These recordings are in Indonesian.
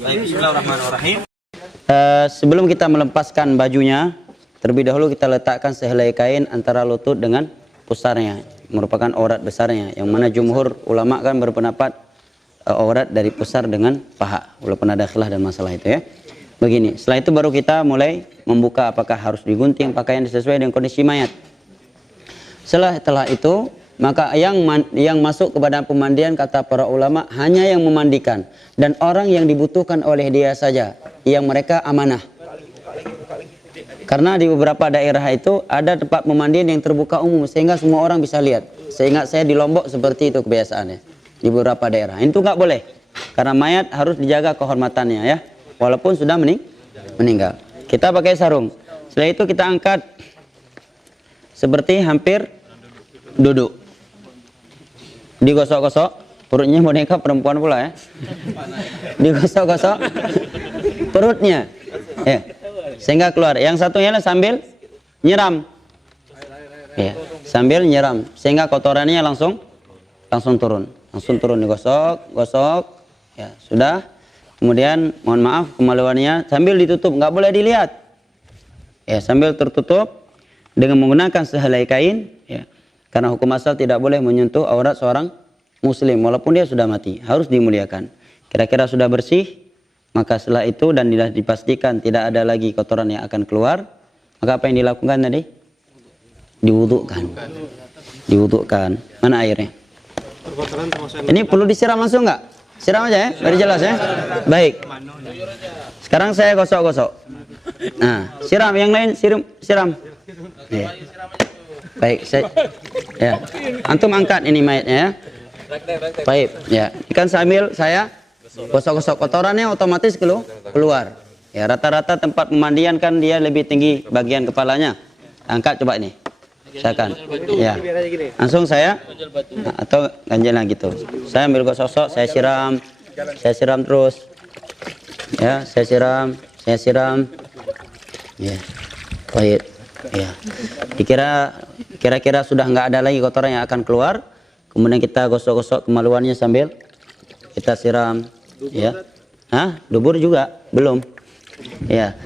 Bismillahirrahmanirrahim. Sebelum kita melepaskan bajunya, terlebih dahulu kita letakkan sehelai kain antara lutut dengan pusarnya, merupakan aurat besarnya, yang mana jumhur ulama kan berpendapat aurat dari pusar dengan paha, walaupun ada khilaf dan masalah itu ya. Begini, setelah itu baru kita mulai membuka apakah harus digunting pakaian sesuai dengan kondisi mayat. Setelah itu, maka yang masuk kepada pemandian kata para ulama hanya yang memandikan dan orang yang dibutuhkan oleh dia saja, yang mereka amanah. Karena di beberapa daerah itu ada tempat pemandian yang terbuka umum sehingga semua orang bisa lihat. Seingat saya di Lombok seperti itu kebiasaannya di beberapa daerah. Itu nggak boleh karena mayat harus dijaga kehormatannya ya, walaupun sudah meninggal. Kita pakai sarung. Setelah itu kita angkat seperti hampir duduk. Digosok-gosok, perutnya boneka perempuan pula ya. Digosok-gosok perutnya, ya, sehingga keluar. Yang satunya sambil nyiram, ya, sambil nyiram, sehingga kotorannya langsung turun, digosok-gosok, ya sudah. Kemudian mohon maaf kemaluannya sambil ditutup, nggak boleh dilihat, ya, sambil tertutup dengan menggunakan sehelai kain, ya. Karena hukum asal tidak boleh menyentuh aurat seorang muslim walaupun dia sudah mati, harus dimuliakan. Kira-kira sudah bersih, maka setelah itu dan dipastikan tidak ada lagi kotoran yang akan keluar, maka apa yang dilakukan tadi? Diwudukkan. Mana airnya? Ini perlu disiram langsung nggak? Siram aja ya, biar jelas ya. Baik. Sekarang saya gosok-gosok. Nah, siram yang lain, siram. Ya. Baik, ya. Antum angkat ini mayatnya ya. Baik, ya. Ikan sambil saya gosok-gosok, kotorannya otomatis keluar. Ya, rata-rata tempat pemandian kan dia lebih tinggi bagian kepalanya. Angkat coba ini. Silakan. Ya. Langsung saya atau ganjalan gitu. Saya ambil gosok, saya siram terus. Ya, saya siram. Ya. Baik. Ya. Kira-kira sudah nggak ada lagi kotoran yang akan keluar. Kemudian kita gosok-gosok kemaluannya sambil kita siram. Ya. Dubur juga belum. Ya.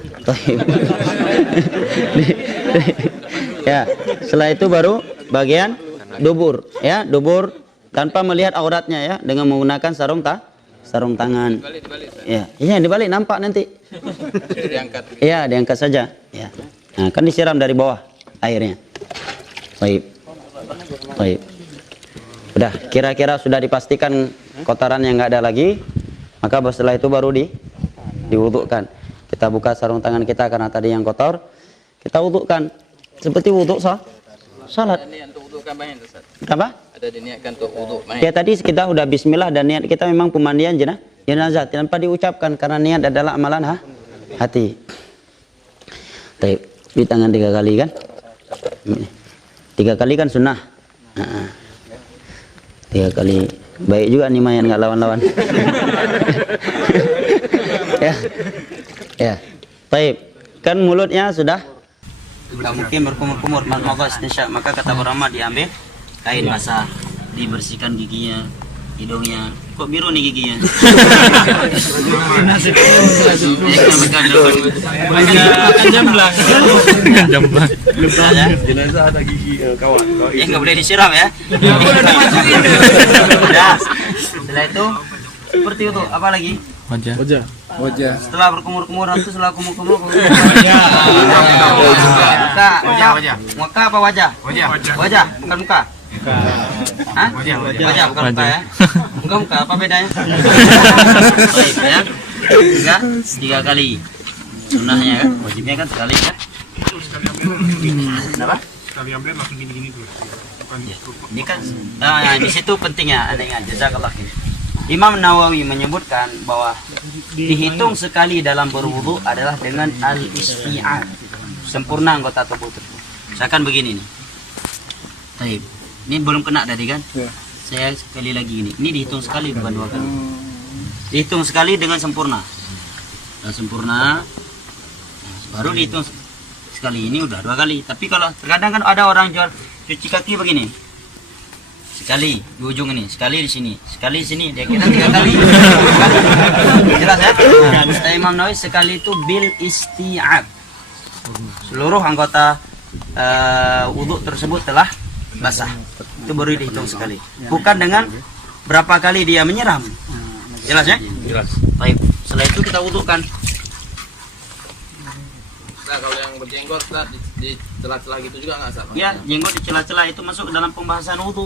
Ya. Setelah itu baru bagian dubur. Ya, dubur tanpa melihat auratnya ya, dengan menggunakan sarung tangan. Ya. Iya, dibalik nampak nanti. Iya, diangkat saja. Ya. Nah, kan disiram dari bawah airnya. Baik. Udah, kira-kira sudah dipastikan kotoran yang nggak ada lagi, maka setelah itu baru diwudukkan. Kita buka sarung tangan kita karena tadi yang kotor, kita wudukkan seperti wuduk salat. Apa? Ada diniatkan untuk wuduk. Ya tadi kita udah bismillah dan niat kita memang pemandian jenazah tanpa diucapkan karena niat adalah amalan hati. Baik. Di tangan 3 kali kan? 3 kali kan sunnah. 3 kali. Baik juga nih mayat nggak lawan-lawan. Ya. Baik. Kan mulutnya sudah nggak mungkin berkumur-kumur, maka kata ulama diambil kain basah, dibersihkan giginya, hidungnya. Kok biru nih giginya? Jamblang. Jenazah ada gigi kawan. Ya nggak boleh disiram ya. Setelah itu seperti itu. Apa lagi? Wajah. Setelah berkumur-kumur itu setelah kumur-kumur. Muka apa wajah? Wajah, bukan muka. Hah? Wajah bukan muka ya. Muka apa bedanya? Baik ya. 3 kali. Sunnahnya kan, wajibnya kan sekali ya. Kenapa? Sekali ambil langsung gini-gini dulu. Ini kan di situ pentingnya adanya jazakallah khair. Imam Nawawi menyebutkan bahwa dihitung sekali dalam berwudu adalah dengan al-isti'ad, sempurna anggota tubuh tersebut. Misalkan begini nih. Baik. Ini belum kena tadi kan? Ya. Saya sekali lagi ini. Ini dihitung sekali bukan 2 kali. Dihitung sekali dengan sempurna. Sempurna. Baru dihitung sekali, ini udah 2 kali. Tapi kalau terkadang kan ada orang jual cuci kaki begini. sekali di ujung ini, sekali di sini, sekali di sini, dia kira 3 kali. Jelas ya? Nah, kata Imam Nawawi sekali itu bil isti'ab. Seluruh anggota wudhu tersebut telah basah. Itu baru dihitung sekali. Bukan dengan berapa kali dia menyiram. Jelas ya? Jelas. Baik. Setelah itu kita wudhukan. Nah, kalau yang berjenggot di celah-celah gitu juga nggak sah? Ya, jenggot di celah-celah itu masuk ke dalam pembahasan wudhu.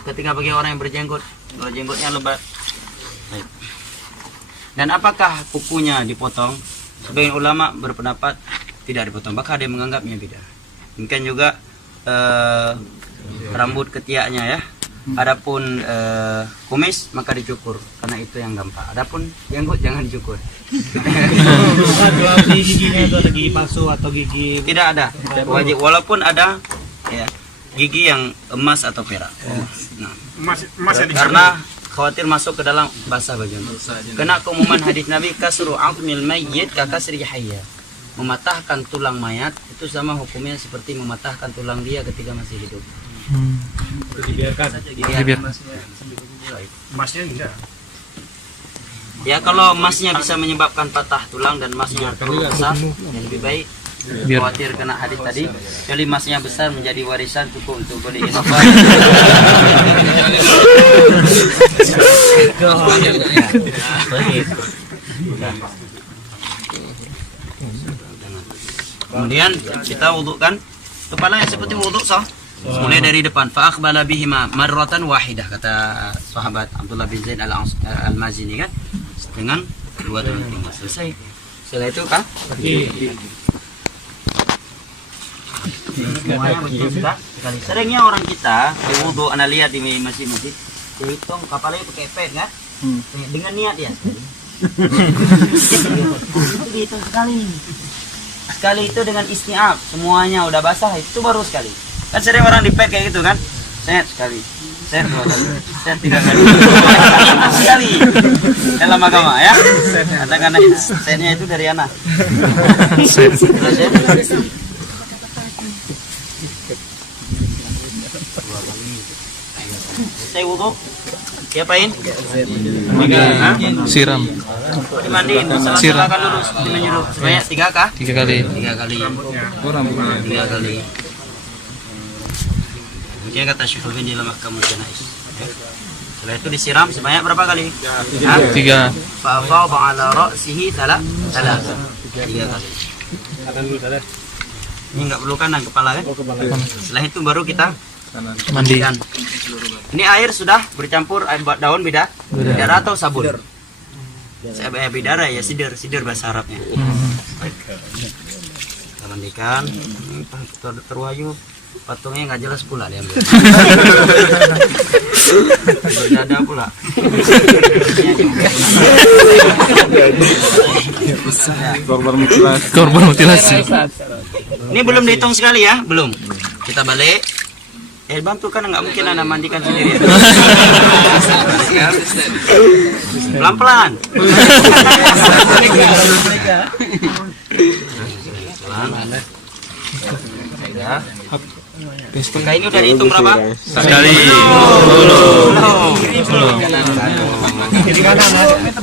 Ketika bagi orang yang berjenggot, kalau jenggotnya lebat. Baik. Dan apakah kukunya dipotong? Sebagian ulama berpendapat tidak dipotong, bahkan ada yang menganggapnya beda. Mungkin juga rambut ketiaknya ya. Adapun kumis maka dicukur karena itu yang gampang. Adapun jenggot jangan dicukur. Kalau di giginya itu ada gigi palsu atau gigi Tidak ada. Wajib walaupun ada ya gigi yang emas atau perak. Nah, emas yang karena khawatir masuk ke dalam basah bagian. Kena keumuman hadis Nabi kasru aqmil mayyit ka kasri hayya. Mematahkan tulang mayat itu sama hukumnya seperti mematahkan tulang dia ketika masih hidup. dibiarkan. emasnya enggak. Ya kalau emasnya bisa menyebabkan patah tulang dan emasnya terlalu besar, ya lebih baik. Khawatir kena hadis tadi, kecuali emasnya besar menjadi warisan cukup untuk beli inovasi. Kemudian kita wudhukan kepala yang seperti wudhu sah. Mulai dari depan. Fa akhbala bihima marratan wahidah, kata sahabat Abdullah bin Zaid al-Mazini kan, dengan 2 kali selesai. Setelah itu kan seringnya orang kita wudhu, anda lihat di masjid-masjid, dia hitung kepalanya pakai pen kan, dengan niat ya. Itu dihitung sekali itu dengan isti'ab, semuanya udah basah itu baru sekali. Kan sering orang di pen kayak gitu kan, set sekali, set 2 kali, set 3 kali, sekali dalam agama ya. Katakan setnya itu dari anak. Saya wudhu, diapain? Siram. Dimandiin, silakan dulu, dimenyuruh sebanyak 3 kah? 3 kali. 3 kali. 3 kali. Mungkin kata Syekh Al-Bani dalam Ahkamul Janaiz. Setelah itu disiram sebanyak berapa kali? 3. Fa'afadha 'ala ra'sihi 3 kali. Ini enggak perlu kanan kepala kan? Setelah itu baru kita Mandi. Ini air sudah bercampur air daun bidara atau sabun? Saya bidara ya, sidir bahasa Arabnya. Kita mandikan, terwayu, patungnya nggak jelas pula dia. Berjada pula. Korban mutilasi. Ini belum dihitung sekali ya, belum. Kita balik. Bantu kan nggak mungkin anda mandikan sendiri. Pelan-pelan. Maka ini udah dihitung berapa? Sekali.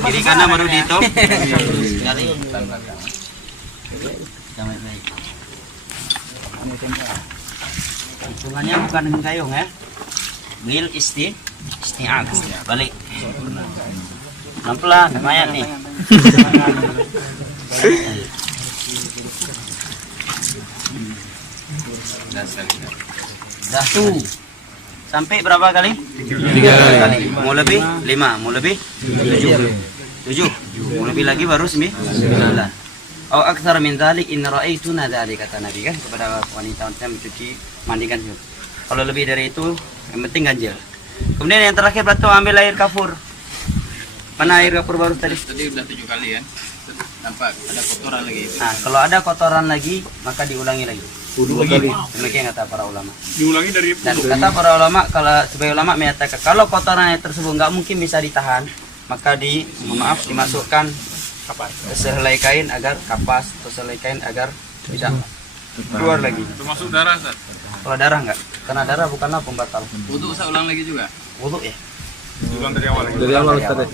Kiri kanan baru dihitung. Sekali. Hitungannya bukan dengan gayung ya. Bil isti'ab. Balik. Pelan-pelan, lumayan nih. Dah tuh. Sampai berapa kali? 3 kali. Mau lebih? 5. Mau lebih? 7. Mau lebih lagi baru 9. Au aktsar min dzalik in ra'aituna dzalik, kata Nabi kan kepada wanita-wanita mencuci mandikan itu. Kalau lebih dari itu yang penting ganjil. Kemudian yang terakhir batu ambil air kafur. Mana air kafur baru tadi? Tadi udah 7 kali kan. Nampak ada kotoran lagi. Nah, kalau ada kotoran lagi maka diulangi lagi. 2 kali. Demikian kata para ulama. Diulangi dari Dan kata para ulama, kalau sebagai ulama menyatakan kalau kotoran tersebut nggak mungkin bisa ditahan, maka dimasukkan sehelai kain agar tidak keluar lagi. Termasuk darah, Ustaz. Kalau darah enggak? Karena darah bukanlah pembatal. Untuk saya ulang lagi juga. Wudu ya. Ulang dari awal. Dari awal Ustaz.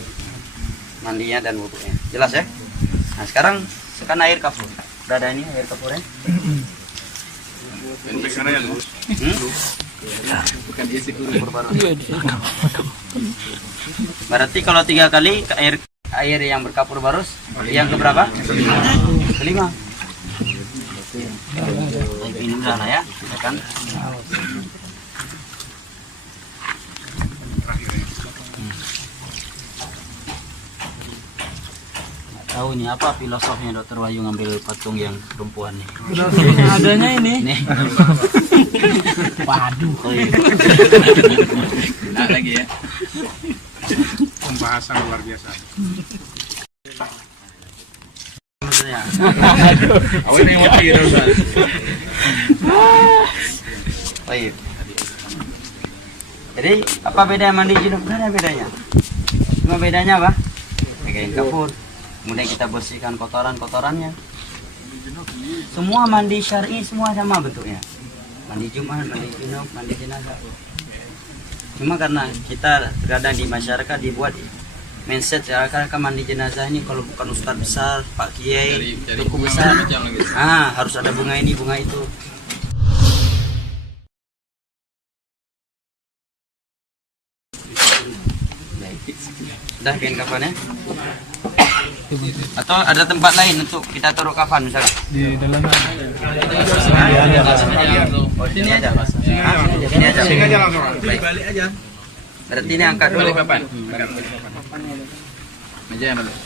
Mandinya dan wudunya. Jelas ya? Nah, sekarang sekan air kafur. Udah ada ini air kafurnya. Untuk sana ya lurus. Bukan isi guru. Berarti kalau 3 kali air yang berkapur barus, yang keberapa? Kelima. Ini udah ya, kan? Tahu ini apa filosofnya Dokter Wahyu ngambil patung yang perempuan nih? Adanya ini. Nih. Waduh. Nah lagi ya. Pembahasan luar biasa. Maksudnya. Awalnya yang mau air Ustaz. Baik. Jadi apa beda mandi junub? Gak ada bedanya. Cuma bedanya apa? Pegang kapur. Kemudian kita bersihkan kotoran-kotorannya. Semua mandi syar'i semua sama bentuknya. Mandi Jumat, mandi junub, mandi jenazah. Cuma karena kita terkadang di masyarakat dibuat mindset seakan-akan mandi jenazah ini kalau bukan ustadz besar, Pak Kiai, tuku besar, harus ada bunga ini, bunga itu. Sudah kain kafannya? Atau ada tempat lain untuk kita taruh kafan misalnya? Di dalam Oh, sini aja. Sini aja. Sini aja langsung. Baik. Balik aja. Berarti ini angkat dulu. Balik kapan? Meja yang balik.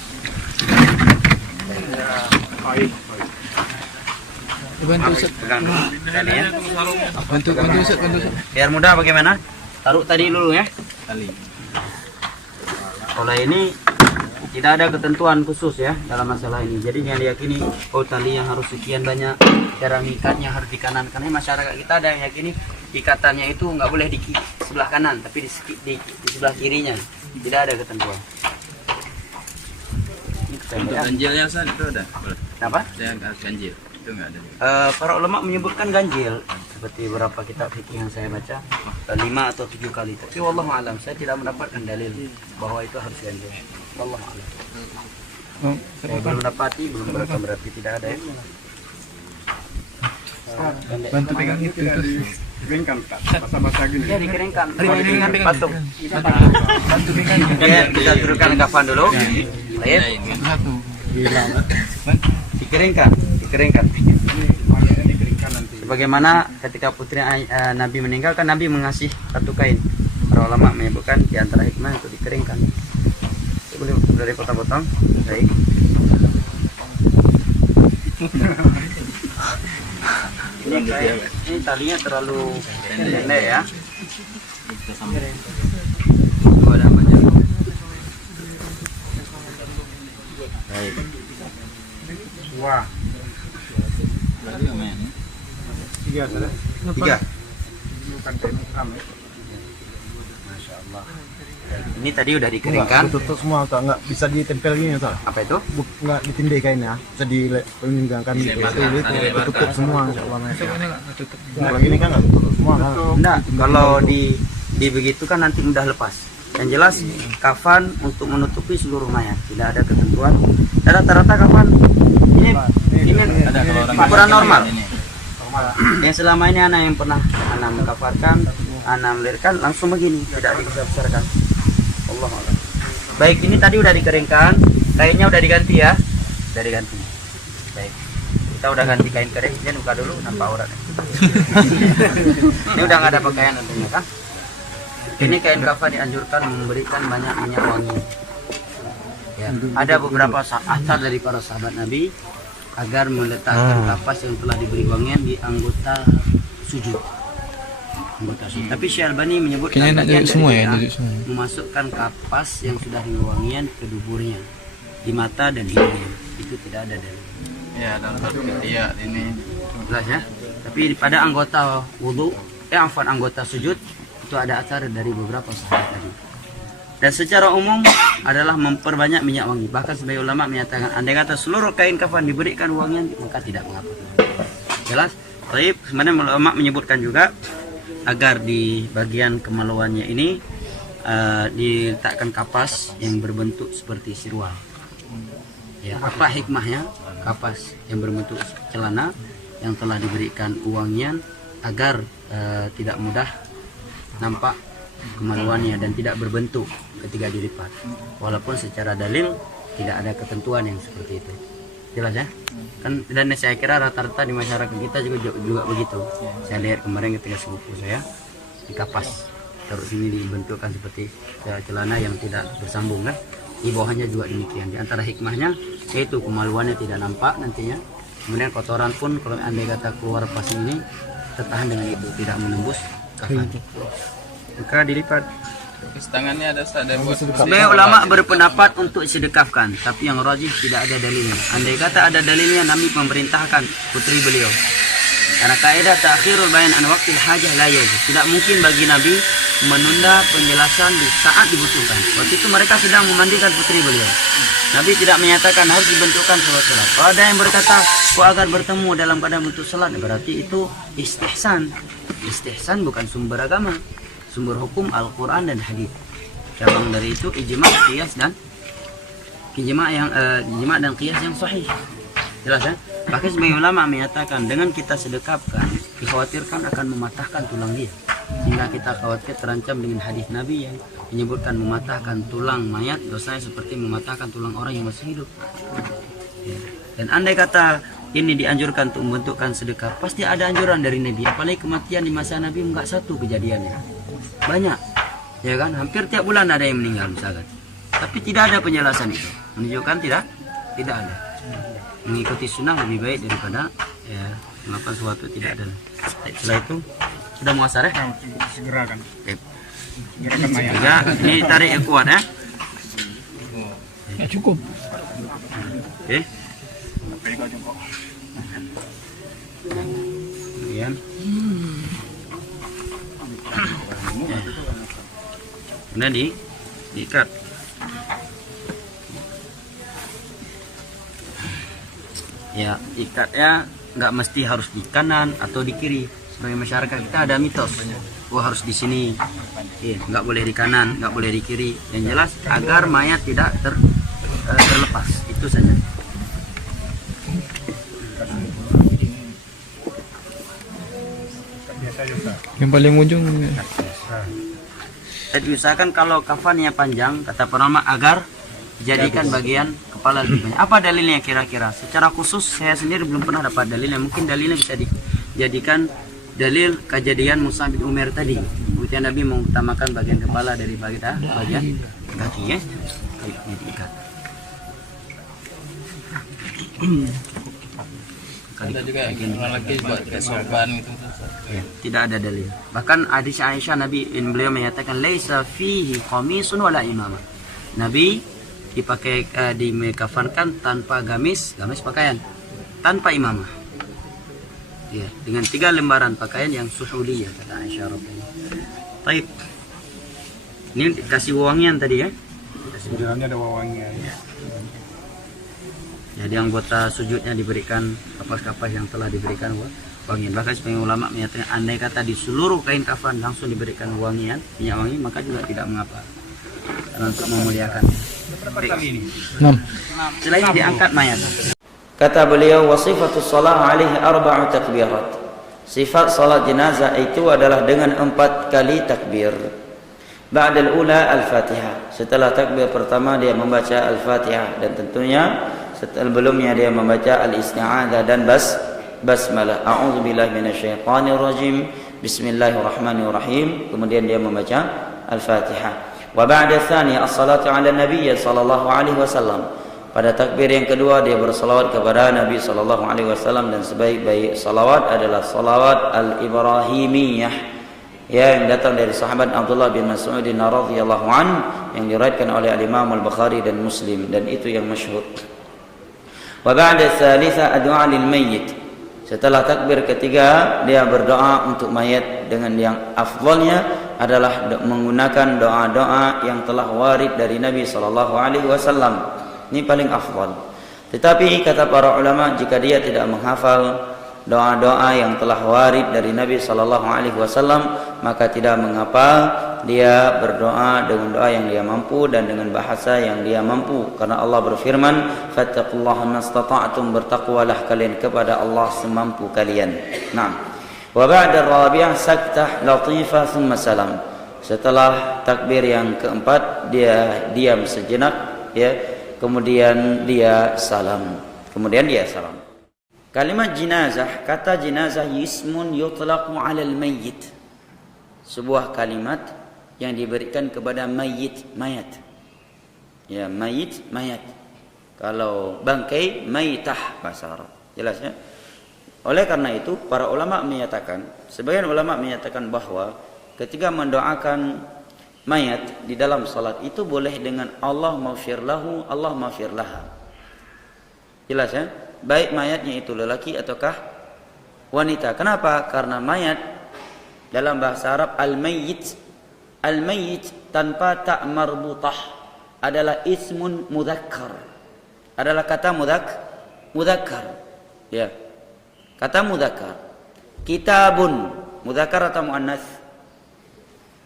bantu Ustaz. Pegang dulu. Tadi ya. Bantu Ustaz. Biar mudah bagaimana? Taruh tadi dulu ya. Tali. Kalau ini tidak ada ketentuan khusus ya dalam masalah ini. Jadi jangan diyakini oh tali yang harus sekian banyak, cara ngikatnya harus di kanan. Karena masyarakat kita ada yang yakini ikatannya itu nggak boleh di sebelah kanan, tapi di sebelah kirinya. Tidak ada ketentuan. Ini ketentuan. Ganjilnya Ustaz itu ada. Kenapa? Yang ganjil itu nggak ada. Para ulama menyebutkan ganjil seperti beberapa kitab fikih yang saya baca 5 atau 7 kali. Tapi wallahu alam saya tidak mendapatkan dalil bahwa itu harus ganjil. Wallahu alam. Saya belum dapati, belum berarti tidak ada ya. Bantu pegang itu. Dikeringkan, basah-basah gini. Ya dikeringkan. Patung. Bantu pegang. Ya, kita turunkan kafan dulu. Baik. Satu. Dikeringkan. Sebagaimana ketika putri Nabi meninggal kan Nabi mengasih satu kain. Para ulama menyebutkan di antara hikmah untuk dikeringkan. Boleh dari potong-potong. Baik. Ini talinya terlalu pendek ya. Kita sambil. Oh, ada banyak. Baik. Wah, Berarti lumayan ya. 3 saja. 3. Bukan kain kami. Masya Allah. Ini tadi udah dikeringkan. Tutup semua, tak nggak bisa ditempel gini, tak? Apa itu? Nggak ditindih kainnya, bisa dipeninggalkan gitu. Tutup semua, insya Allah. Kalau gini kan nggak tutup semua kan? Enggak, kalau di begitu kan nanti mudah lepas. Yang jelas kafan untuk menutupi seluruh mayat, tidak ada ketentuan. Dan rata-rata kafan ini Ada kalau orang ukuran normal. ini. Yang selama ini anak yang pernah anak mengkafarkan, anak melahirkan langsung begini, tidak dibesar-besarkan. Allah Allah. Baik, ini tadi udah dikeringkan, kainnya udah diganti ya, udah diganti. Baik, kita udah ganti kain kering, dia buka dulu nampak auratnya. Ini udah nggak ada pakaian tentunya kan? Ini kain kafan dianjurkan memberikan banyak minyak wangi. Ya, ada beberapa asar dari para sahabat Nabi agar meletakkan kapas yang telah diberi wangian di anggota sujud. Tapi Syekh Albani menyebutkan Kayaknya nak bagian duduk semua dari ya, bid'ah duduk semua. memasukkan kapas yang sudah diberi wangian ke duburnya, di mata dan hidungnya. Itu tidak ada dari. Ya dalam satu ketiak ini. Jelas ya. Tapi pada anggota wudu, anggota sujud itu ada asar dari beberapa sahabat tadi. Dan secara umum adalah memperbanyak minyak wangi. Bahkan sebagai ulama menyatakan andai kata seluruh kain kafan diberikan wangian maka tidak mengapa. Jelas? Baik, sebenarnya ulama menyebutkan juga agar di bagian kemaluannya ini diletakkan kapas yang berbentuk seperti sirwal. Ya, apa hikmahnya kapas yang berbentuk celana yang telah diberikan uangnya agar tidak mudah nampak kemaluannya dan tidak berbentuk ketika dilipat. Walaupun secara dalil tidak ada ketentuan yang seperti itu. Jelas ya? Kan dan saya kira rata-rata di masyarakat kita juga begitu. Saya lihat kemarin ketika sepupu saya dikapas, terus ini dibentukkan seperti celana yang tidak bersambung kan? Di bawahnya juga demikian. Di antara hikmahnya yaitu kemaluannya tidak nampak nantinya. Kemudian kotoran pun kalau andai kata keluar pas ini tertahan dengan itu, tidak menembus kafan. Maka dilipat. Tangannya ada sadar buat Sebagai ulama berpendapat untuk sedekahkan, tapi yang rajih tidak ada dalilnya. Andai kata ada dalilnya, Nabi memerintahkan putri beliau. Karena kaidah ta'khirul bayan an waqtil hajah la yajuz. Tidak mungkin bagi Nabi menunda penjelasan di saat dibutuhkan. Waktu itu mereka sedang memandikan putri beliau. Nabi tidak menyatakan harus dibentukkan salat. Kalau ada yang berkata, kok agar bertemu dalam keadaan bentuk salat, berarti itu istihsan. Istihsan bukan sumber agama. Sumber hukum Al-Quran dan hadis. Cabang dari itu ijma, qiyas dan ijma dan qiyas yang sahih. Jelas ya? Bahkan sebagian ulama menyatakan dengan kita sedekapkan dikhawatirkan akan mematahkan tulang dia. Sehingga kita khawatir terancam dengan hadis Nabi yang menyebutkan mematahkan tulang mayat dosanya seperti mematahkan tulang orang yang masih hidup. Dan andai kata ini dianjurkan untuk membentukkan sedekah, pasti ada anjuran dari Nabi. Apalagi kematian di masa Nabi enggak satu kejadiannya. Banyak, ya kan? Hampir tiap bulan ada yang meninggal misalkan. Tapi tidak ada penjelasan itu. Menunjukkan tidak ada. Mengikuti sunnah lebih baik daripada ya melakukan sesuatu tidak ada. Setelah itu sudah muasar ya? Segera kan. Segerakan mayat. Ya, ini tarik yang kuat ya. Ya cukup. Oke. Kemudian diikat. Ya, ikatnya nggak mesti harus di kanan atau di kiri. Sebagai masyarakat kita ada mitos, harus di sini, nggak boleh di kanan, nggak boleh di kiri. Yang jelas agar mayat tidak terlepas, itu saja. Yang paling ujung. Jadi usahakan kalau kafannya panjang, kata penama agar jadikan bagian kepala lebih banyak. Apa dalilnya kira-kira? Secara khusus saya sendiri belum pernah dapat dalilnya. Mungkin dalilnya bisa dijadikan dalil kejadian Musa bin Umair tadi. Kemudian Nabi mengutamakan bagian kepala dari bagian kaki ya. Diikat. ada juga yang lagi buat kayak sorban gitu. Ya, tidak ada dalil. Bahkan hadis Aisyah Nabi beliau menyatakan laisa fihi qamisun wala imamah. Nabi dipakai dikafankan tanpa gamis pakaian, tanpa imamah. Ya, dengan 3 lembaran pakaian yang suhuliyah kata Aisyah radhiyallahu anha. Baik. Ini dikasih wewangian tadi ya. Di dalamnya ada wewangian. Jadi anggota sujudnya diberikan kapas-kapas yang telah diberikan wangian. Bahkan sebagian ulama menyatakan andai kata di seluruh kain kafan langsung diberikan wangian, minyak wangi, maka juga tidak mengapa. Karena untuk memuliakan. Berapa kali ini? 6. Setelah ini diangkat mayat. Kata beliau, wasifatus shalah alaihi 4 takbirat. Sifat salat jenazah itu adalah dengan 4 kali takbir. Ba'dal ula al-Fatihah. Setelah takbir pertama dia membaca al-Fatihah dan tentunya sebelumnya dia membaca al-isti'adzah dan basmalah. A'udzubillahi minasyaitonir rajim. Bismillahirrahmanirrahim. Kemudian dia membaca al-Fatihah. Wa ba'da tsani as-salatu 'ala nabiy sallallahu alaihi wasallam. Pada takbir yang kedua dia bersalawat kepada Nabi sallallahu alaihi wasallam dan sebaik-baik salawat adalah salawat al-ibrahimiyah yang datang dari sahabat Abdullah bin Mas'ud radhiyallahu an yang diriwayatkan oleh Imam Al-Bukhari dan Muslim dan itu yang masyhur. Wa ba'da tsalitsa addu'a lil mayyit. Setelah takbir ketiga dia berdoa untuk mayat dengan yang afdalnya adalah menggunakan doa-doa yang telah warid dari Nabi sallallahu alaihi wasallam. Ini paling afdal. Tetapi kata para ulama jika dia tidak menghafal doa-doa yang telah warid dari Nabi sallallahu alaihi wasallam, maka tidak mengapa dia berdoa dengan doa yang dia mampu dan dengan bahasa yang dia mampu, karena Allah berfirman, fattaqullaha mastata'tum, bertakwalah kalian kepada Allah semampu kalian. Naam. Wa ba'da ar-rabi'ah saktah latifah thumma salam. Setelah takbir yang keempat dia diam sejenak, ya, kemudian dia salam. Kalimat jenazah, kata jenazah ismun yutlaqu 'alal mayyit. Sebuah kalimat yang diberikan kepada mayit, mayat. Ya, mayit, mayat. Kalau bangkai, mayitah bahasa Arab. Jelas ya? Oleh karena itu, para ulama menyatakan, sebagian ulama menyatakan bahwa ketika mendoakan mayat di dalam salat itu boleh dengan Allah maghfir lahu, Allah maghfir laha. Jelas ya? Baik mayatnya itu lelaki ataukah wanita. Kenapa? Karena mayat dalam bahasa Arab al-mayyit, al-mayyit tanpa tak marbutah adalah ismun mudzakkar. Adalah kata mudzakkar. Ya. Kata mudzakkar. Kitabun, mudzakkar atau muannas?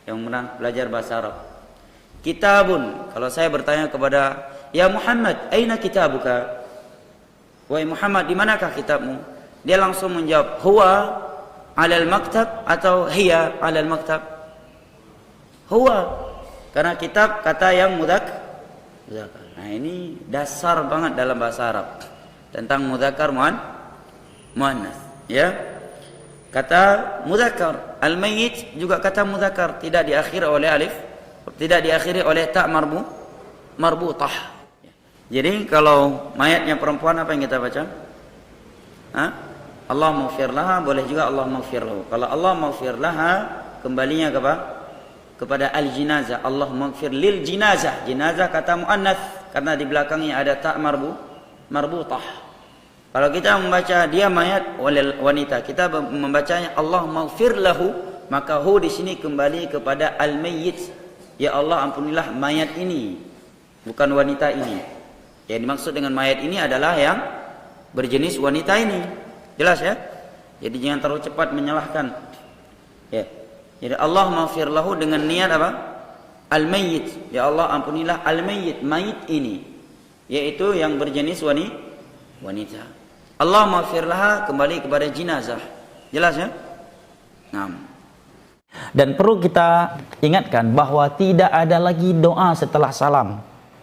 Yang pernah belajar bahasa Arab. Kitabun, kalau saya bertanya kepada ya Muhammad, aina kitabuka? Wahai Muhammad, di manakah kitabmu? Dia langsung menjawab, huwa 'alal maktab atau hiya 'alal maktab? Huwa. Karena kitab kata yang mudzakkar. Nah, ini dasar banget dalam bahasa Arab tentang mudzakkar muannas, ya. Kata mudzakkar, al-mayyit juga kata mudzakkar, tidak diakhiri oleh alif, tidak diakhiri oleh ta marbutah. Jadi kalau mayatnya perempuan apa yang kita baca? Allah maghfir laha, boleh juga Allah maghfir lahu. Kalau Allah maghfir laha, kembalinya kepada al-jinazah. Allah maghfir lil jinazah. Jinazah kata muannats karena di belakangnya ada ta marbutah. Kalau kita membaca dia mayat wanita, kita membacanya Allah maghfir lahu, maka hu di sini kembali kepada al-mayyit. Ya Allah, ampunilah mayat ini, bukan wanita ini. Yang dimaksud dengan mayat ini adalah yang berjenis wanita ini. Jelas ya? Jadi jangan terlalu cepat menyalahkan. Ya. Jadi Allah maghfir lahu dengan niat apa? Al-mayyit. Ya Allah, ampunilah al-mayyit, mayit ini, yaitu yang berjenis wanita. Allah maghfir laha kembali kepada jenazah. Jelas ya? Nah. Dan perlu kita ingatkan bahwa tidak ada lagi doa setelah salam.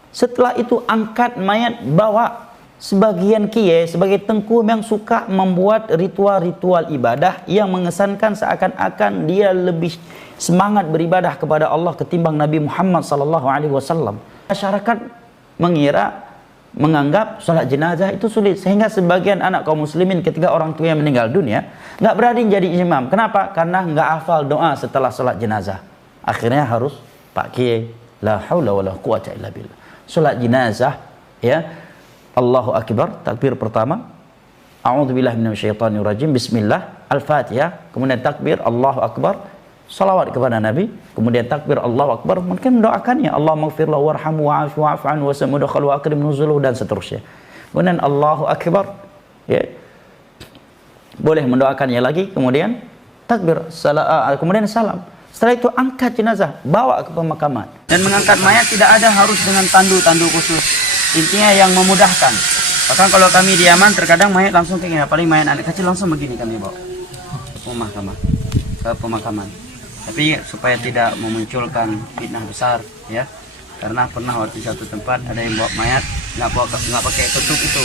Setelah itu angkat mayat, bawa. Sebagian kiai, sebagai tengku yang suka membuat ritual-ritual ibadah yang mengesankan seakan-akan dia lebih semangat beribadah kepada Allah ketimbang Nabi Muhammad SAW. Masyarakat menganggap sholat jenazah itu sulit, sehingga sebagian anak kaum muslimin ketika orang tua yang meninggal dunia nggak berani jadi imam. Kenapa? Karena nggak hafal doa setelah sholat jenazah. Akhirnya harus Pak Kiai, la haula wala quwata illa billah. Sholat jenazah, ya, Allahu Akbar, takbir pertama, a'udzubillahi minasyaitonirrajim, bismillah, al-fatihah, kemudian takbir, Allahu Akbar, salawat kepada Nabi, kemudian takbir, Allahu Akbar, mungkin mendoakannya, Allah maghfirlahu warhamhu wa'afu wa'af'an wa samudakhalu wa akrim nuzuluh, dan seterusnya. Kemudian Allahu Akbar, ya, boleh mendoakannya lagi, kemudian takbir, kemudian salam. Setelah itu angkat jenazah, bawa ke pemakaman. Dan mengangkat mayat tidak ada harus dengan tandu khusus. Intinya yang memudahkan. Bahkan kalau kami di Yaman, terkadang mayat langsung kayak gini, paling mayat anak kecil langsung begini kami bawa ke pemakaman. Tapi supaya tidak memunculkan fitnah besar, ya. Karena pernah waktu satu tempat ada yang bawa mayat nggak pakai tutup, itu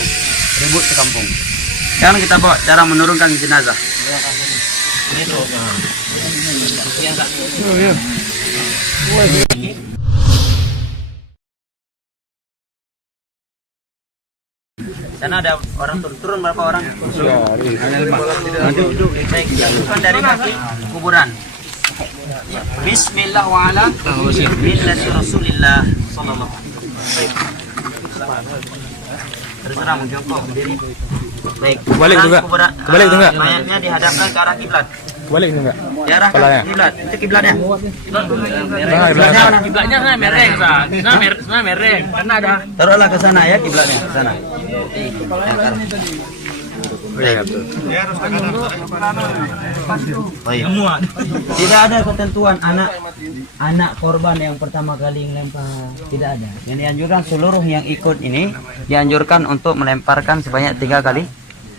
ribut sekampung. Sekarang kita bawa cara menurunkan jenazah. Sana ada orang turun berapa orang? Bukan dari kaki kuburan. Bismillah wa ala millati Rasulillah sallallahu alaihi wasallam. Terserah mau jongkok berdiri. Baik. Balik juga. Balik juga. Mayatnya dihadapkan ke arah kiblat. Balik juga. Diarahkan ke kiblat. Itu kiblatnya. Kiblatnya sana mereng, sana mereng. Karena ada. Taruhlah ke sana ya kiblatnya, ke sana. Baik. Tidak ada ketentuan anak korban yang pertama kali melempar, tidak ada. Yang dianjurkan seluruh yang ikut ini dianjurkan untuk melemparkan sebanyak 3 kali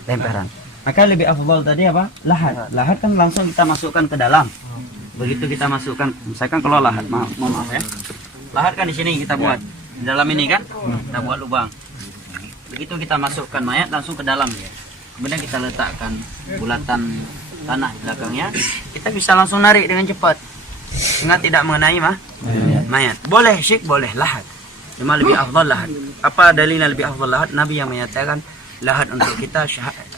lemparan. Maka lebih afdal tadi apa? Lahat. Lahat kan langsung kita masukkan ke dalam. Begitu kita masukkan, misalkan kalau lahat, maaf ya. Lahat kan di sini kita buat. Di dalam ini kan kita buat lubang. Begitu kita masukkan mayat langsung ke dalam ya. Kemudian kita letakkan bulatan tanah di belakangnya. Kita bisa langsung narik dengan cepat. Ingat tidak mengenai mayat. Boleh syik, boleh lahat. Cuma lebih afdal lahat. Apa dalilnya lebih afdal lahat? Nabi yang menyatakan lahat untuk kita,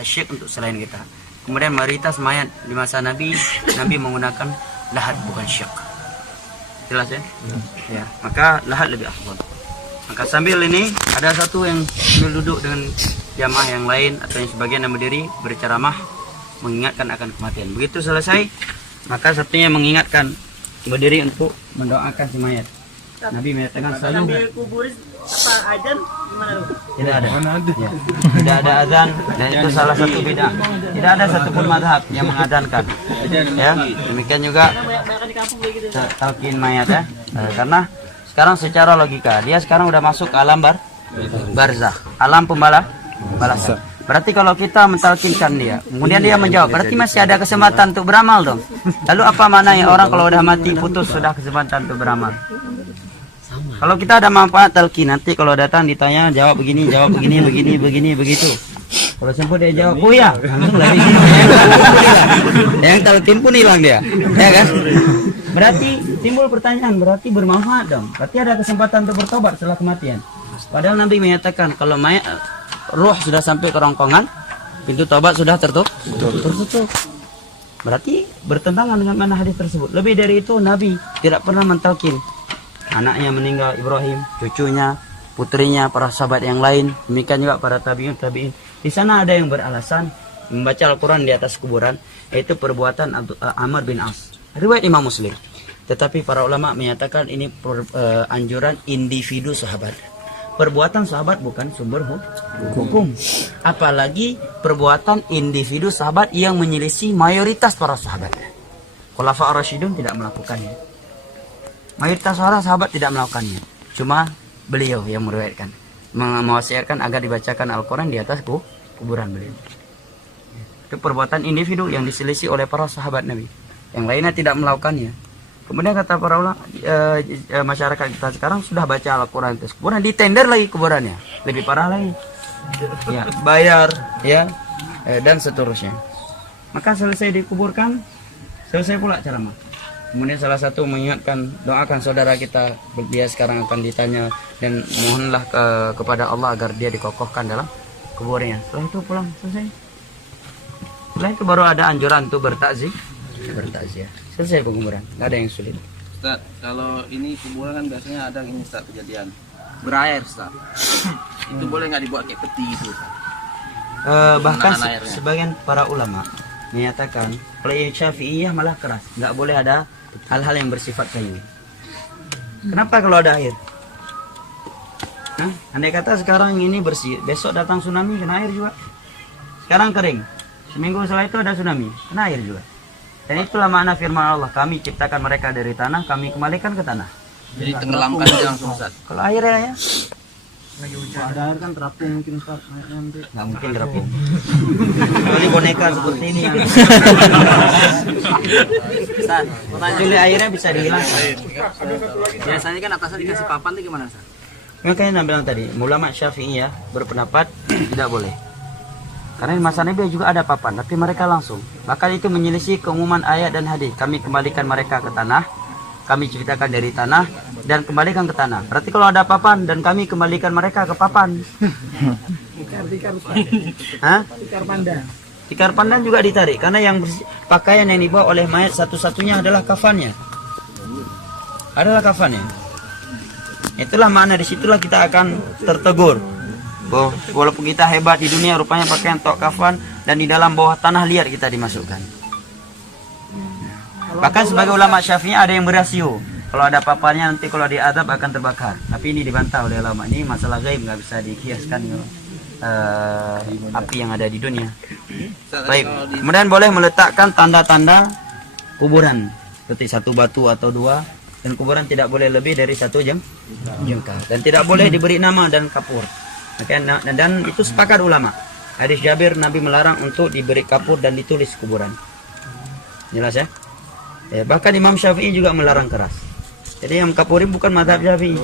syik untuk selain kita. Kemudian mayoritas mayat di masa Nabi menggunakan lahat bukan syik. Jelas ya? Ya, maka lahat lebih afdal. Maka sambil ini ada satu yang sambil duduk dengan jamaah yang lain atau yang sebagian yang berdiri berceramah mengingatkan akan kematian. Begitu selesai, maka satunya mengingatkan berdiri untuk mendoakan si mayat. Nabi menyatakan selalu tidak ada. Ya. Tidak ada azan dan itu salah satu beda. Tidak ada satupun mazhab yang mengadankan. Ya, demikian juga talqin mayat ya. Karena sekarang secara logika dia sekarang udah masuk ke alam barzakh, alam pembalasan. Berarti kalau kita mentalkinkan dia, kemudian dia menjawab, berarti masih ada kesempatan untuk beramal dong. Lalu apa maknanya orang kalau udah mati putus sudah kesempatan untuk beramal? Kalau kita ada manfaat talqin, nanti kalau datang ditanya jawab begini, begitu. Kalau sempat dia jawab, oh ya, langsung lari. Yang talqin pun hilang dia, ya kan? Berarti timbul pertanyaan, berarti bermanfaat dong. Berarti ada kesempatan untuk bertobat setelah kematian. Padahal Nabi menyatakan kalau mayat ruh sudah sampai ke rongkongan, pintu tobat sudah tertutup. Berarti bertentangan dengan mana hadis tersebut. Lebih dari itu Nabi tidak pernah mentalkin. Anaknya meninggal Ibrahim, cucunya, putrinya, para sahabat yang lain, demikian juga para tabi'in. Di sana ada yang beralasan membaca Al-Quran di atas kuburan, yaitu perbuatan Amr bin As. Riwayat Imam Muslim. Tetapi para ulama menyatakan ini anjuran individu sahabat. Perbuatan sahabat bukan sumber hukum. Apalagi perbuatan individu sahabat yang menyelisih mayoritas para sahabat. Khulafa ar-Rasyidun tidak melakukannya. Mayoritas para sahabat tidak melakukannya. Cuma beliau yang meriwayatkan, mewasiatkan agar dibacakan Al-Quran di atas kuburan beliau. Itu perbuatan individu yang diselisih oleh para sahabat Nabi. Yang lainnya tidak melakukannya. Kemudian kata para ulama, masyarakat kita sekarang sudah baca Al-Quran itu, kemudian ditender lagi kuburannya, lebih parah lagi. Ya, bayar, ya, dan seterusnya. Maka selesai dikuburkan, selesai pula ceramah. Kemudian salah satu mengingatkan, doakan saudara kita, dia sekarang akan ditanya, dan mohonlah kepada Allah agar dia dikokohkan dalam kuburnya. Setelah itu pulang, selesai. Setelah itu baru ada anjuran untuk bertakziah. Selesai penguburan, nggak ada yang sulit. Ustaz, kalau ini kuburan kan biasanya ada ini Ustaz kejadian berair Ustaz. Itu boleh nggak dibuat kayak peti itu? Bahkan sebagian para ulama menyatakan kalau Syafi'iyah malah keras, nggak boleh ada hal-hal yang bersifat kayu. Kenapa kalau ada air? Andai kata sekarang ini bersih, besok datang tsunami kena air juga. Sekarang kering, seminggu setelah itu ada tsunami, kena air juga. Dan itulah makna firman Allah, kami ciptakan mereka dari tanah, kami kembalikan ke tanah. Jadi tenggelamkan aja langsung Ustaz. Kalau airnya ya, Ada air kan terapung mungkin Ustaz, nanti. nggak mungkin terapung. Kecuali boneka seperti ini yang kecuali airnya bisa dihilangkan. Biasanya kan atasnya dikasih papan tuh gimana, Ustaz? Makanya bilang tadi, ulama Syafi'iyah berpendapat tidak boleh. Karena di masa Nabi juga ada papan, tapi mereka langsung. Maka itu menyelisih keumuman ayat dan hadis. Kami kembalikan mereka ke tanah, kami ciptakan dari tanah, dan kembalikan ke tanah. Berarti kalau ada papan dan kami kembalikan mereka ke papan. Tikar pandan juga ditarik, karena yang pakaian yang dibawa oleh mayat satu-satunya adalah kafannya. Adalah kafannya. Itulah makna, disitulah kita akan tertegur. Walaupun kita hebat di dunia, rupanya pakaian tok kafan dan di dalam bawah tanah liat kita dimasukkan. Bahkan sebagai ulama Syafi'i ada yang berasio, kalau ada papannya nanti kalau diadab akan terbakar. Tapi ini dibantah oleh ulama, ini masalah gaib, nggak bisa dikiaskan api yang ada di dunia. Baik. Kemudian boleh meletakkan tanda-tanda kuburan, seperti satu batu atau dua, dan kuburan tidak boleh lebih dari satu jengkal, dan tidak boleh diberi nama dan kapur. Dan itu sepakat ulama. Hadis Jabir, Nabi melarang untuk diberi kapur dan ditulis kuburan. Jelas ya? Bahkan Imam Syafi'i juga melarang keras. Jadi yang kapuri bukan mazhab Syafi'i.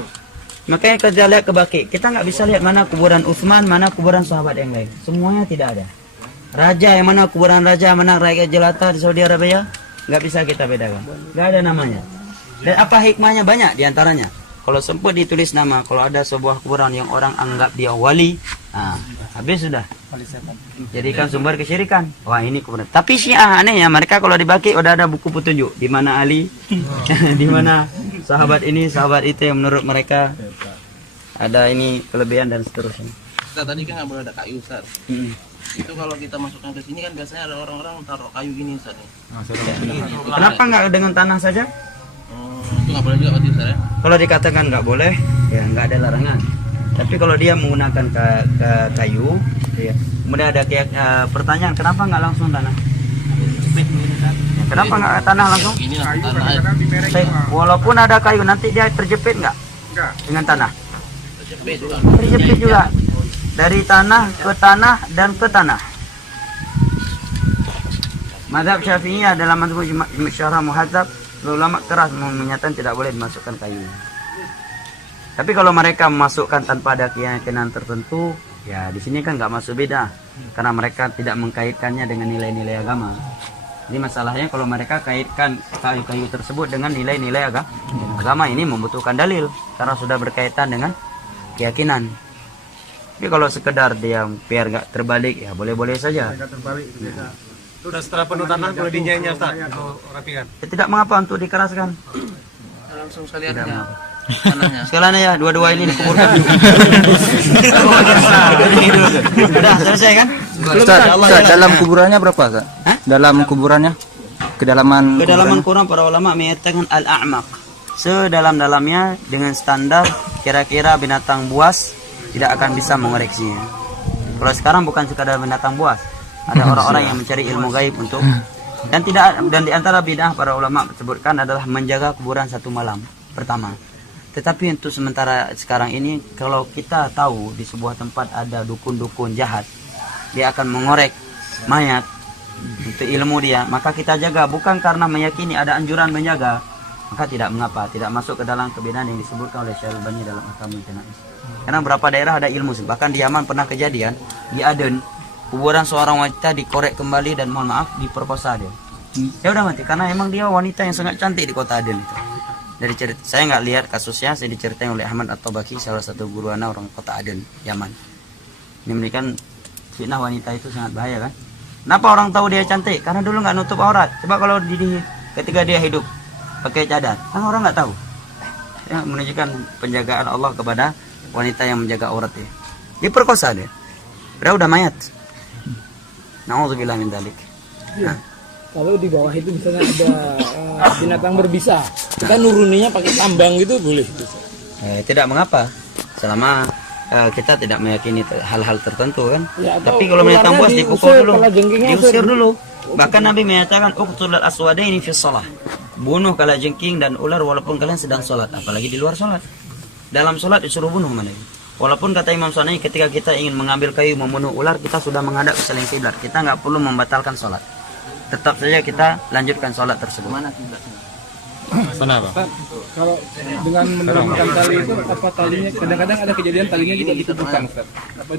Makanya kita lihat ke Baqi, kita nggak bisa lihat mana kuburan Utsman, mana kuburan sahabat yang lain. Semuanya tidak ada. Raja yang mana kuburan raja, mana rakyat jelata di Saudi Arabia, nggak bisa kita bedakan. Nggak ada namanya. Dan apa hikmahnya? Banyak diantaranya. Kalau sempat ditulis nama, kalau ada sebuah kuburan yang orang anggap dia wali, habis sudah. Jadikan sumber kesyirikan. Wah, ini kuburan. Tapi Syiah anehnya, mereka kalau di Baqi udah ada buku petunjuk di mana Ali, di mana sahabat ini, sahabat itu yang menurut mereka ada ini kelebihan dan seterusnya. Ustaz, tadi kan nggak boleh ada kayu, Ustaz. Itu kalau kita masukkan ke sini kan biasanya ada orang-orang taruh kayu gini, Ustaz. Kenapa nggak dengan tanah saja? Itu nggak boleh juga berarti, Ustaz ya? Kalau dikatakan nggak boleh, ya nggak ada larangan. Tapi kalau dia menggunakan kayu, ya. Kemudian ada pertanyaan, kenapa nggak langsung tanah? Ya, kenapa nggak tanah langsung? Ini langsung tanah. Walaupun ada kayu, nanti dia terjepit nggak dengan tanah? Terjepit juga. Dari tanah ke tanah dan ke tanah. Mazhab Syafi'iyah dalam mazhab Syarah Muhadzab, ulama keras menyatakan tidak boleh dimasukkan kayu. Tapi kalau mereka memasukkan tanpa ada keyakinan tertentu, ya di sini kan nggak masuk beda, karena mereka tidak mengkaitkannya dengan nilai-nilai agama. Jadi masalahnya kalau mereka kaitkan kayu-kayu tersebut dengan nilai-nilai agama, ini membutuhkan dalil karena sudah berkaitan dengan keyakinan. Tapi kalau sekedar dia biar nggak terbalik, ya boleh-boleh saja. Sudah setelah penuh tanah boleh dinyanyi Ustaz, rapikan. Ya, tidak mengapa untuk dikeraskan. Langsung sekalian aja. Tanahnya. Sekalian ya, dua-dua ini dikuburkan. Sudah selesai kan? Ustaz, dalam kuburannya berapa, Ustaz? Dalam kuburannya? Kedalaman Quran para ulama mengatakan al-a'maq. Sedalam-dalamnya dengan standar kira-kira binatang buas tidak akan bisa mengoreksinya. Kalau sekarang bukan sekadar binatang buas. Ada orang-orang yang mencari ilmu gaib untuk dan di antara bid'ah para ulama sebutkan adalah menjaga kuburan satu malam pertama. Tetapi untuk sementara sekarang ini, kalau kita tahu di sebuah tempat ada dukun-dukun jahat, dia akan mengorek mayat untuk ilmu dia, maka kita jaga bukan karena meyakini ada anjuran menjaga, maka tidak mengapa, tidak masuk ke dalam kebidahan yang disebutkan oleh Syekh Al-Albani dalam Ahkamul Janaiz. Karena beberapa daerah ada ilmu, bahkan di Yaman pernah kejadian di Aden, kuburan seorang wanita dikorek kembali dan mohon maaf diperkosa dia. Ya udah mati karena emang dia wanita yang sangat cantik di kota Aden itu. Dari cerita saya nggak lihat kasusnya, saya diceritain oleh Ahmad At-Tabaki, salah satu guru ana orang kota Aden, Yaman. Ini menunjukkan fitnah wanita itu sangat bahaya kan? Kenapa orang tahu dia cantik? Karena dulu nggak nutup aurat. Coba kalau ketika dia hidup pakai cadar, kan orang nggak tahu. Ya, menunjukkan penjagaan Allah kepada wanita yang menjaga aurat dia. Diperkosa dia. Dia udah mayat. Nauzubillah min dzalik. Nah. Kalau di bawah itu misalnya ada binatang berbisa, kita nuruninya pakai tambang gitu boleh? Tidak mengapa, selama kita tidak meyakini hal-hal tertentu kan. Ya, tapi kalau binatang buas dipukul dulu, diusir dulu. Bahkan Nabi menyatakan uqtul al-aswadaini fi shalah. Bunuh kalajengking dan ular walaupun kalian sedang sholat, apalagi di luar sholat. Dalam sholat disuruh bunuh mana? Walaupun kata Imam Syafi'i ketika kita ingin mengambil kayu membunuh ular, kita sudah menghadap ke selain kiblat, kita nggak perlu membatalkan sholat. Tetap saja kita lanjutkan sholat tersebut. Mana kiblatnya? Kenapa? Kalau dengan menurunkan tali itu apa talinya? Kadang-kadang ada kejadian talinya juga dikuburkan.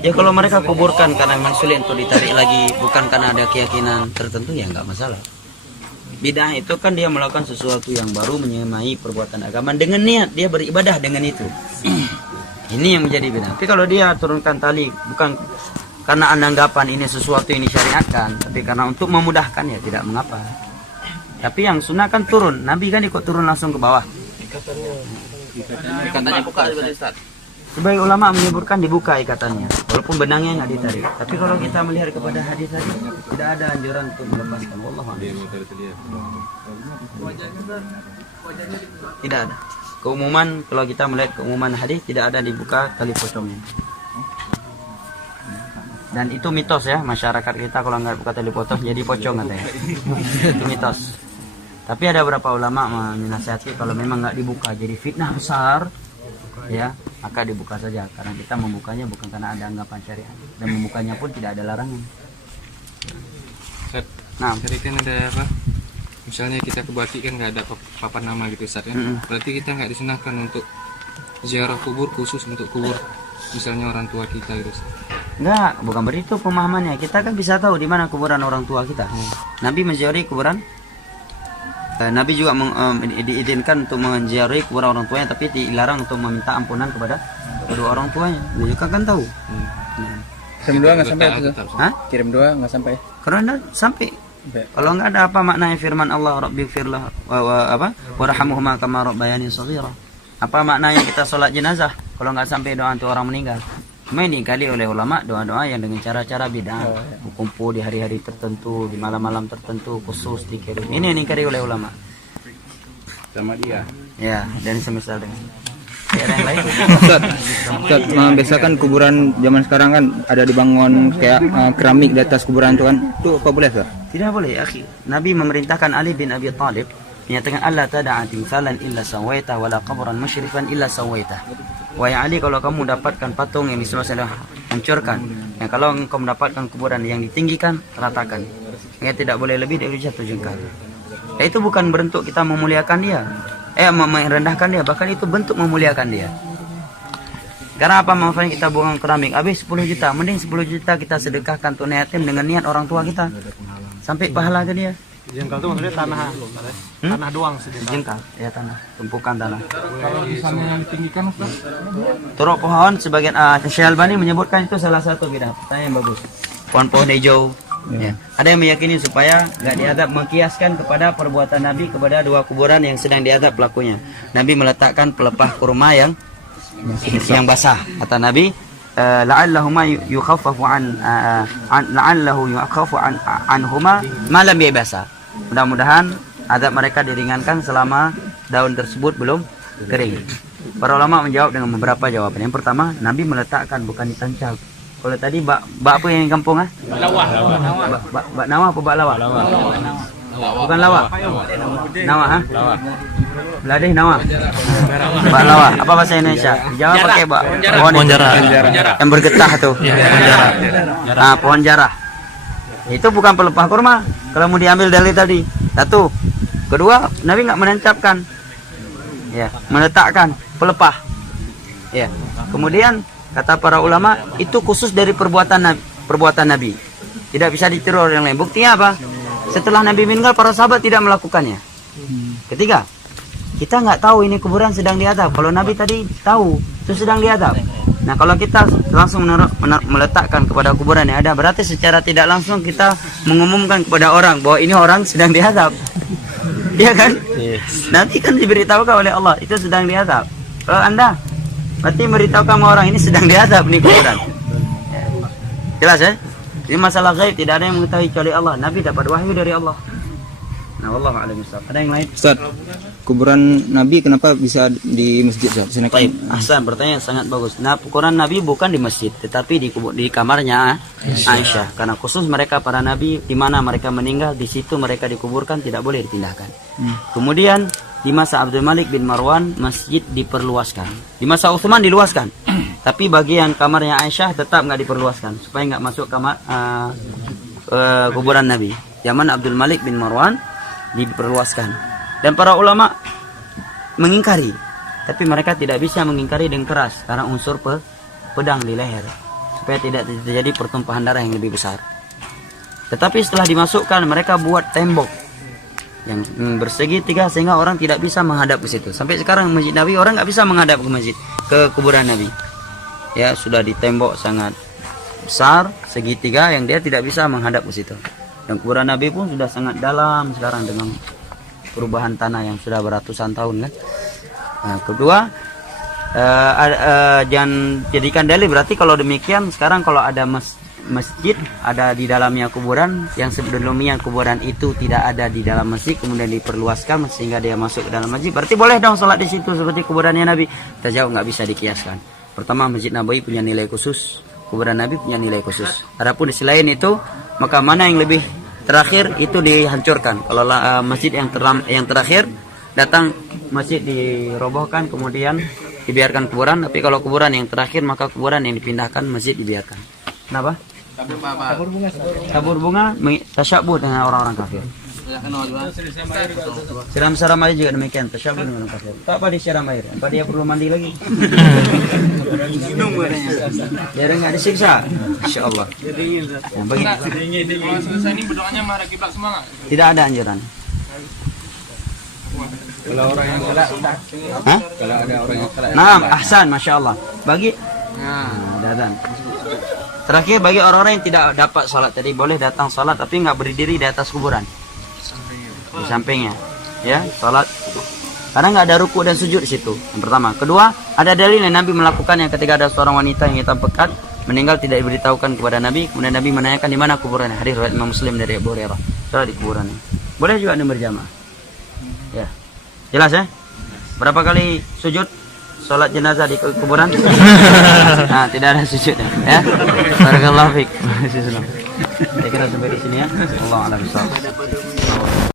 Ya kalau mereka kuburkan karena memang sulit untuk ditarik lagi, bukan karena ada keyakinan tertentu, ya nggak masalah. Bid'ah itu kan dia melakukan sesuatu yang baru, menyamai perbuatan agama dengan niat dia beribadah dengan itu. Ini yang menjadi bid'ah. Tapi kalau dia turunkan tali bukan karena anggapan ini sesuatu yang disyariatkan, tapi karena untuk memudahkan, ya tidak mengapa. Tapi yang sunnah kan turun, Nabi kan ikut turun langsung ke bawah. Ikatannya buka di Ustaz. Sebagai ulama menyebutkan dibuka ikatannya, walaupun benangnya nggak ditarik. Tapi kalau kita melihat kepada hadis tadi, tidak ada anjuran untuk melepaskan. Wallahu a'lam. Tidak ada. Keumuman, kalau kita melihat keumuman hadis, tidak ada dibuka tali pocongnya. Dan itu mitos ya, masyarakat kita kalau nggak buka tali potong jadi pocong katanya. Itu mitos. Tapi ada beberapa ulama menasihati kalau memang nggak dibuka jadi fitnah besar, ya maka dibuka saja. Karena kita membukanya bukan karena ada anggapan syariat, dan membukanya pun tidak ada larangan. Ustaz, Nah, tadi kan ada apa? Misalnya kita ke Batik kan nggak ada papan nama gitu Ustaz ya. Berarti kita nggak disunahkan untuk ziarah kubur khusus untuk kubur misalnya orang tua kita gitu Ustaz. enggak, bukan begitu pemahamannya. Kita kan bisa tahu di mana kuburan orang tua kita. Nabi menziarahi kuburan. Nabi juga diizinkan untuk menziarahi kuburan orang tuanya, tapi dilarang untuk meminta ampunan kepada kedua orang tuanya. Dia juga kan tahu. Kirim doa nggak sampai itu. Hah? Kirim doa nggak sampai. Karena sampai. Kalau nggak ada apa maknanya firman Allah Rabbighfirlah warhamhuma kama rabbayani shaghira. Apa maknanya kita sholat jenazah kalau nggak sampai doa untuk orang meninggal? Cuma ini kali oleh ulama doa-doa yang dengan cara-cara bid'ah, berkumpul di hari-hari tertentu, di malam-malam tertentu khusus dikirim. Ini yang ingkari oleh ulama. Sama dia. Ya, dan semisal dengan. Ya, ada yang lain? Ustaz, biasa kan kuburan zaman sekarang kan ada dibangun kayak keramik di atas kuburan itu kan. Itu apa boleh Ustaz? Tidak boleh, akhi. Nabi memerintahkan Ali bin Abi Thalib menyatakan Allah tada'a timsalan illa sawaita wala qabran musyrifan illa sawaita. Wahai Ali, kalau kamu dapatkan patung yang sudah hancurkan, ya kalau engkau mendapatkan kuburan yang ditinggikan, ratakan. Ya tidak boleh lebih dari 1 jengkal. Ya, itu bukan bentuk kita memuliakan dia, merendahkan dia, bahkan itu bentuk memuliakan dia. Karena apa manfaatnya kita buang keramik? Habis 10 juta, mending 10 juta kita sedekahkan untuk yatim dengan niat orang tua kita. Sampai pahala ke dia. Jengkal itu maksudnya tanah, tanah doang sedikit. Jengkal, ya tanah, tumpukan tanah. Kalau di sana yang ditinggikan Ustaz, Turuk pohon sebagian Syekh Albani menyebutkan itu salah satu bid'ah. Pertanyaan yang bagus. Pohon-pohon hijau. Ya. Ada yang meyakini supaya nggak diadab, mengkiaskan kepada perbuatan Nabi kepada 2 kuburan yang sedang diadab pelakunya. Nabi meletakkan pelepah kurma yang basah. Kata Nabi, la'allahuma yukhaffafu anhuma ma lam yabasa. Mudah-mudahan adab mereka diringankan selama daun tersebut belum kering. Para ulama menjawab dengan beberapa jawaban. Yang pertama, Nabi meletakkan bukan ditancap. Kalau tadi bak apa yang di kampung Lawah. Bak nawa apa bak lawak? Bukan lawak. Nawa Beladih nawa. Bak lawak. Apa bahasa Indonesia? Dijawab pakai bak pohon jarah. Yang bergetah tuh. Nah, pohon jarah. Itu bukan pelepah kurma. Kalau mau diambil dari tadi. Satu. Kedua, Nabi nggak menancapkan. Ya, meletakkan pelepah. Ya. Kemudian kata para ulama itu khusus dari perbuatan Nabi. Tidak bisa ditiru orang lain. Buktinya apa? Setelah Nabi meninggal para sahabat tidak melakukannya. Ketiga, kita nggak tahu ini kuburan sedang diadab. Kalau Nabi tadi tahu itu sedang diadab. Nah, kalau kita langsung meletakkan kepada kuburan yang ada, berarti secara tidak langsung kita mengumumkan kepada orang bahwa ini orang sedang diadab. Iya kan? Nanti kan diberitahukan oleh Allah itu sedang diadab. Kalau Anda berarti memberitahukan orang ini sedang diadab nih kuburan. Jelas ya? Ini masalah gaib, tidak ada yang mengetahui kecuali Allah. Nabi dapat wahyu dari Allah. Nah, wallahu a'lam bishawab. Ada yang lain? Ustaz, kuburan Nabi kenapa bisa di masjid Ustaz? Baik, Ahsan, pertanyaan sangat bagus. Nah, kuburan Nabi bukan di masjid, tetapi di kamarnya Aisyah. Karena khusus mereka para Nabi, di mana mereka meninggal, di situ mereka dikuburkan, tidak boleh dipindahkan. Kemudian di masa Abdul Malik bin Marwan, masjid diperluaskan. Di masa Utsman diluaskan, tapi bagian kamarnya Aisyah tetap nggak diperluaskan, supaya nggak masuk kamar kuburan Nabi. Zaman Abdul Malik bin Marwan diperluaskan, dan para ulama mengingkari, tapi mereka tidak bisa mengingkari dengan keras karena unsur pedang di leher, supaya tidak terjadi pertumpahan darah yang lebih besar. Tetapi setelah dimasukkan, mereka buat tembok yang bersegi 3 sehingga orang tidak bisa menghadap ke situ. Sampai sekarang masjid Nabi orang nggak bisa menghadap ke masjid, ke kuburan Nabi. Ya, sudah ditembok sangat besar segitiga yang dia tidak bisa menghadap ke situ. Dan kuburan Nabi pun sudah sangat dalam sekarang dengan perubahan tanah yang sudah beratusan tahun kan. Nah, kedua, jangan jadikan dalil. Berarti kalau demikian sekarang kalau ada masjid ada di dalamnya kuburan, yang sebelumnya kuburan itu tidak ada di dalam masjid kemudian diperluaskan sehingga dia masuk ke dalam masjid, berarti boleh dong sholat di situ seperti kuburannya Nabi? Kita jawab nggak bisa dikiaskan. Pertama, Masjid Nabawi punya nilai khusus kuburan Nabi punya nilai khusus. Adapun di selain itu, maka mana yang lebih terakhir itu dihancurkan. Kalau masjid yang terakhir datang masjid dirobohkan kemudian dibiarkan kuburan. Tapi kalau kuburan yang terakhir maka kuburan yang dipindahkan, masjid dibiarkan. Kenapa? Tabur bunga tasyabuh dengan orang-orang kafir. Siram air juga demikian, tasyabuh dengan orang kafir. Tak apa disiram air, apa dia perlu mandi lagi? Biar enggak disiksa. Insyaallah. Yang begitu. Kalau selesai ini berdoanya menghadap kiblat semua nggak? Tidak ada anjuran. Kalau orang yang salah udah. Hah? Kalau ada orang yang salah. Nah, ahsan, masya Allah. Bagi, datang. Terakhir bagi orang-orang yang tidak dapat salat tadi boleh datang salat tapi nggak berdiri di atas kuburan, di sampingnya, ya salat. Karena nggak ada ruku dan sujud di situ. Yang pertama. Kedua, ada dalil yang Nabi melakukan yang ketika ada seorang wanita yang hitam pekat meninggal tidak diberitahukan kepada Nabi, kemudian Nabi menanyakan di mana kuburannya. Hadis riwayat Imam Muslim dari Abu Hurairah. Salat di kuburannya. Boleh juga Anda berjamaah. Ya. Jelas ya? Berapa kali sujud salat jenazah di kuburan? Nah, tidak ada sujud ya. Barakallahu fiik. Saya kira sampai di sini ya. Allahu a'lam bishawab.